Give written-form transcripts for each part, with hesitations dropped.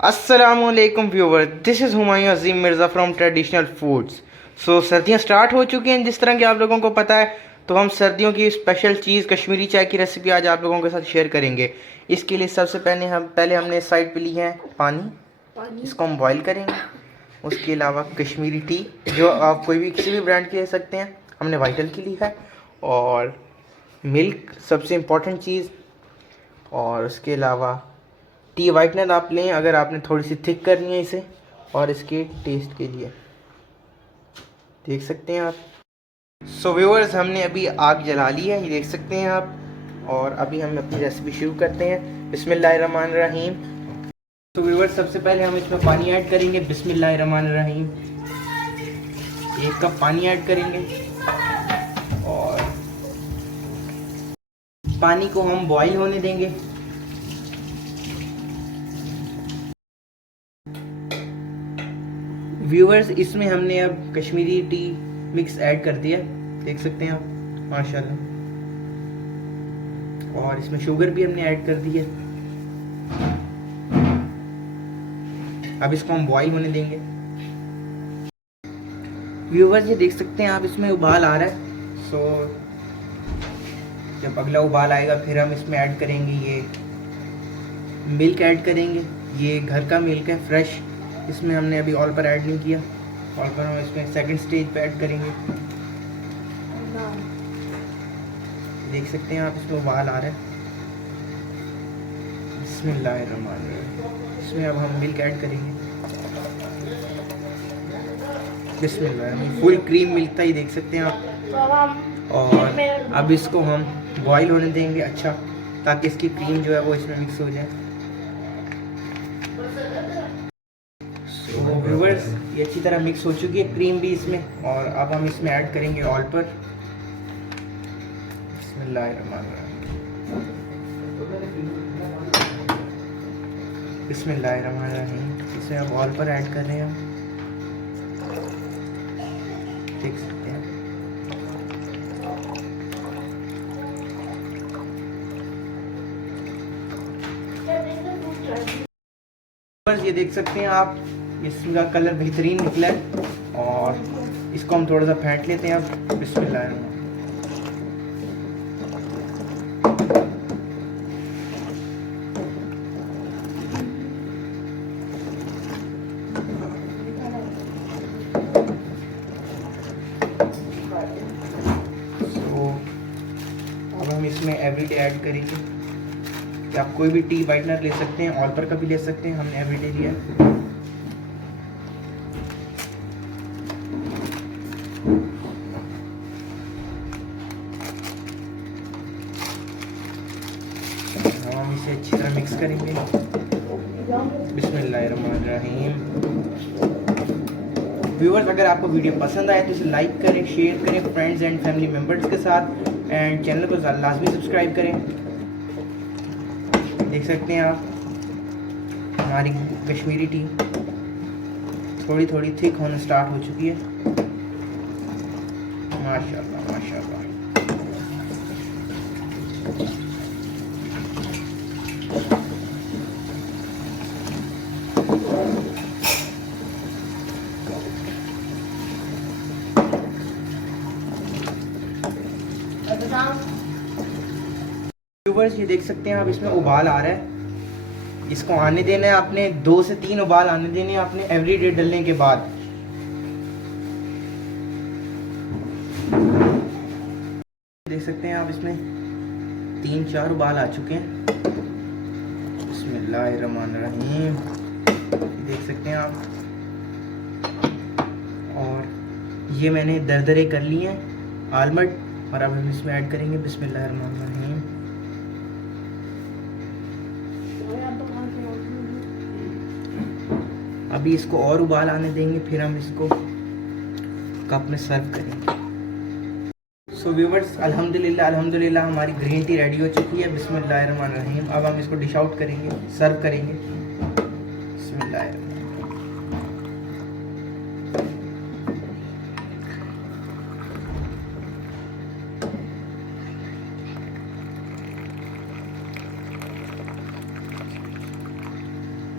अस्सलामुअलैकुम viewer, this is Humayun Azeem Mirza from traditional foods. सर्दियां start हो चुकी हैं, जिस तरह कि आप लोगों को पता है। तो हम सर्दियों की स्पेशल चीज़ कश्मीरी चाय की रेसिपी आज आप लोगों के साथ शेयर करेंगे। इसके लिए सबसे पहले हमने साइड पे ली है पानी। इसको हम बॉईल करेंगे। उसके अलावा कश्मीरी टी, जो आप कोई भी किसी भी ब्रांड की ले सकते हैं, हमने वाइटल की ली है। और मिल्क सबसे इम्पॉर्टेंट चीज़। और उसके अलावा टी वाइटनर आप लें अगर आपने थोड़ी सी थिक करनी है इसे, और इसके टेस्ट के लिए देख सकते हैं आप। व्यूअर्स, हमने अभी आग जला ली है, ये देख सकते हैं आप। और अभी हम अपनी रेसिपी शुरू करते हैं। बिस्मिल्लाहिर्रहमानिर्रहीम। व्यूअर्स, सबसे पहले हम इसमें पानी ऐड करेंगे। बिस्मिल्लाहिर्रहमानिर्रहीम। 1 कप पानी ऐड करेंगे और पानी को हम बॉईल होने देंगे। व्यूअर्स, इसमें हमने अब कश्मीरी टी मिक्स ऐड कर दिया, देख सकते हैं आप, माशाल्लाह। और इसमें शुगर भी हमने ऐड कर दी है। अब इसको हम बॉईल होने देंगे। व्यूअर्स, ये देख सकते हैं आप, इसमें उबाल आ रहा है। जब अगला उबाल आएगा फिर हम इसमें ऐड करेंगे ये मिल्क ऐड करेंगे। ये घर का मिल्क है, फ्रेश। इसमें हमने अभी ऑल पर ऐड नहीं किया। ऑल पर हम इसमें सेकंड स्टेज पे ऐड करेंगे। देख सकते हैं आप, इसमें उबाल आ रहा है। बिस्मिल्लाहिर्रहमानिर्रहीम। इसमें अब हम मिल्क ऐड करेंगे। बिस्मिल्लाह, फुल क्रीम मिल्क था, ये देख सकते हैं आप। और अब इसको हम बॉईल होने देंगे अच्छा, ताकि इसकी क्रीम जो है वो इसमें मिक्स हो जाए। व्यूअर्स, ये अच्छी तरह मिक्स हो चुकी है क्रीम भी इसमें। और अब हम इसमें ऐड करेंगे ऑल पर। बिस्मिल्लाहिर्रहमानिर्रहीम। इसमें अब ऑल पर ऐड कर रहे हैं हम, देख सकते हैं। ये देख सकते हैं आप, इसका कलर बेहतरीन निकला है। और इसको हम थोड़ा सा फेंट लेते हैं अब। बिस्मिल्लाह। अब हम इसमें एवरीडे ऐड करेंगे। कि आप कोई भी टी वाइटनर ले सकते हैं, ऑल पर का भी ले सकते हैं, हमने एवरीडे लिया। हम इसे अच्छी तरह मिक्स करेंगे। बिस्मिल्लाहिर्रहमानिर्रहीम। व्यूअर्स, अगर आपको वीडियो पसंद आए तो इसे लाइक करें, शेयर करें फ्रेंड्स एंड फैमिली मेम्बर्स के साथ, एंड चैनल को लाजमी सब्सक्राइब करें। देख सकते हैं आप, हमारी कश्मीरी टी थोड़ी थोड़ी थिक होना स्टार्ट हो चुकी है। माशाल्लाह माशाल्लाह। व्यूअर्स, ये देख सकते हैं आप, इसमें उबाल आ रहा है। इसको आने देना है आपने, 2 से 3 उबाल आने देने हैं आपने एवरीडे डलने के बाद। देख सकते हैं आप, इसमें 3-4 उबाल आ चुके हैं। बिस्मिल्लाहिर्रहमानिर्रहीम। देख सकते हैं आप। और ये मैंने दरदरे कर लिए हैं आलमंड, और अब हम इसमें ऐड करेंगे। बिस्मिल्लाहिर्रहमानिर्रहीम। अभी इसको और उबाल आने देंगे, फिर हम इसको कप में सर्व करेंगे। व्यूअर्स, अल्हम्दुलिल्लाह हमारी ग्रीन टी रेडी हो चुकी है। बिस्मिल्लाहिर्रहमानिर्रहीम। अब हम इसको डिश आउट करेंगे, सर्व करेंगे। बिस्मिल्लाह।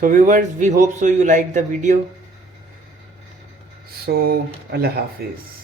So viewers, we hope so you liked the video. So Allah Hafiz.